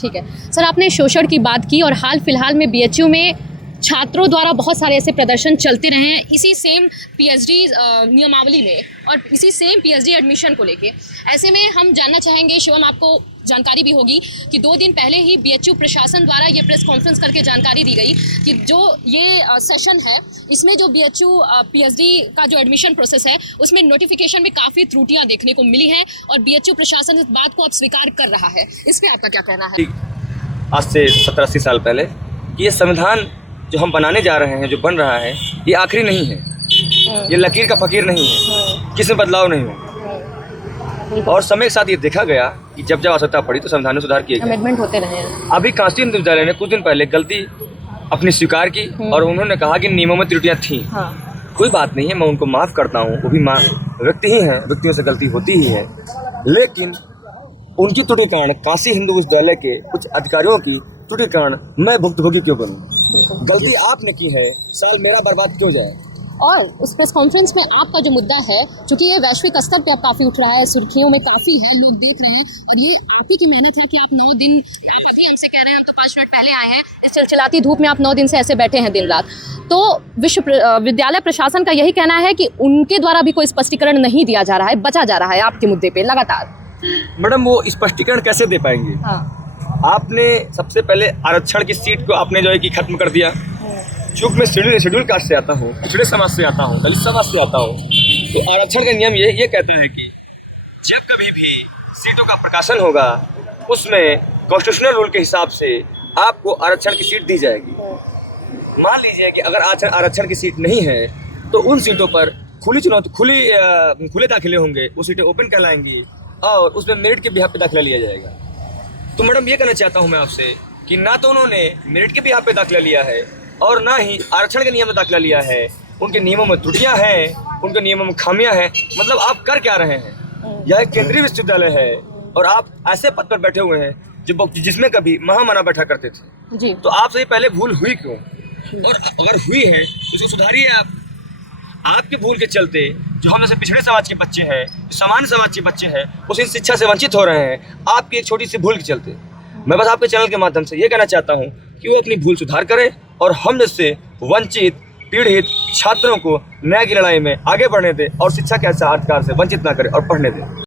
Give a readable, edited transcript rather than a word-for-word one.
ठीक है सर, आपने शोषण की बात की और हाल फिलहाल में बीएचयू में छात्रों द्वारा बहुत सारे ऐसे प्रदर्शन चलते रहे हैं इसी सेम पीएचडी नियमावली में और इसी सेम पीएचडी एडमिशन को लेके। ऐसे में हम जानना चाहेंगे, शिवम आपको जानकारी भी होगी कि 2 दिन पहले ही बीएचयू प्रशासन द्वारा ये प्रेस कॉन्फ्रेंस करके जानकारी दी गई कि जो ये सेशन है इसमें जो बीएचयू पीएचडी का जो एडमिशन प्रोसेस है उसमें नोटिफिकेशन में काफ़ी त्रुटियां देखने को मिली हैं और बीएचयू प्रशासन इस बात को अब स्वीकार कर रहा है। इस पर आपका क्या कहना है? आज से 70-80 साल पहले कि ये संविधान जो हम बनाने जा रहे हैं, जो बन रहा है, ये आखिरी नहीं है, ये लकीर का फकीर नहीं है, किसमें बदलाव नहीं हो। और समय के साथ ये देखा गया कि जब जब आवश्यकता पड़ी तो संविधान में सुधार किए गए, अमेंडमेंट होते रहे हैं। अभी कांस्टीट्यूशन विश्वविद्यालय ने कुछ दिन पहले गलती अपनी स्वीकार की और उन्होंने कहा कि नियमों में त्रुटियां थी। कोई बात नहीं है, मैं उनको माफ़ करता हूँ, वो भी व्यक्ति ही हैं, व्यक्तियों से गलती होती ही है, लेकिन उनकी त्रुटि कारण काशी हिंदू विश्वविद्यालय के कुछ अधिकारियों की त्रुटि कारण मैं भुक्तभोगी क्यों बनूं? गलती आपने की है, साल मेरा बर्बाद क्यों जाए? और उस प्रेस कॉन्फ्रेंस में आपका जो मुद्दा है, क्योंकि ये वैश्विक स्तर पे अब काफ़ी उठ रहा है, सुर्खियों में काफ़ी है, लोग देख रहे हैं, और ये आप ही की माना था कि आप 9 दिन, आप अभी हमसे कह रहे हैं, हम तो 5 मिनट पहले आए हैं, इस चिलचिलाती धूप में आप 9 दिन से ऐसे बैठे हैं दिन रात। तो विश्वविद्यालय प्रशासन का यही कहना है कि उनके द्वारा भी कोई स्पष्टीकरण नहीं दिया जा रहा है, बचा जा रहा है आपके मुद्दे पर लगातार। मैडम, वो स्पष्टीकरण कैसे दे पाएंगे? आपने सबसे पहले आरक्षण की सीट को आपने जो है कि खत्म कर दिया। चूंकि मैं शेड्यूल कास्ट से आता हूँ, पिछड़े समाज से आता हूँ, दलित समाज से आता हूँ, तो आरक्षण का नियम ये कहता है कि जब कभी भी सीटों का प्रकाशन होगा उसमें कॉन्स्टिट्यूशनल रूल के हिसाब से आपको आरक्षण की सीट दी जाएगी। मान लीजिए कि अगर आरक्षण की सीट नहीं है तो उन सीटों पर खुले दाखिले होंगे, वो सीटें ओपन कहलाएंगी और उसमें मेरिट के बिहाफ पे दाखिला लिया जाएगा। तो मैडम, ये कहना चाहता हूँ मैं आपसे कि ना तो उन्होंने मेरिट के बिहाफ पे दाखिला लिया है और ना ही आरक्षण के नियम में दाखिला लिया है। उनके नियमों में त्रुटियां हैं, उनके नियमों में खामियां हैं। मतलब आप कर क्या रहे हैं? यह एक केंद्रीय विश्वविद्यालय है और आप ऐसे पद पर बैठे हुए हैं जिसमें कभी महामना बैठा करते थे जी। तो आपसे पहले भूल हुई क्यों? और अगर हुई है तो उसको सुधारिए आप। आपके भूल के चलते जो हम जैसे पिछड़े समाज के बच्चे हैं, सामान्य समाज के बच्चे हैं, उस शिक्षा से वंचित हो रहे हैं आपकी एक छोटी सी भूल के चलते। मैं बस आपके चैनल के माध्यम से ये कहना चाहता हूँ कि वो अपनी भूल सुधार करें और हम जैसे वंचित पीड़ित छात्रों को न्याय की लड़ाई में आगे बढ़ने दें और शिक्षा के अधिकार से वंचित ना करें और पढ़ने दें।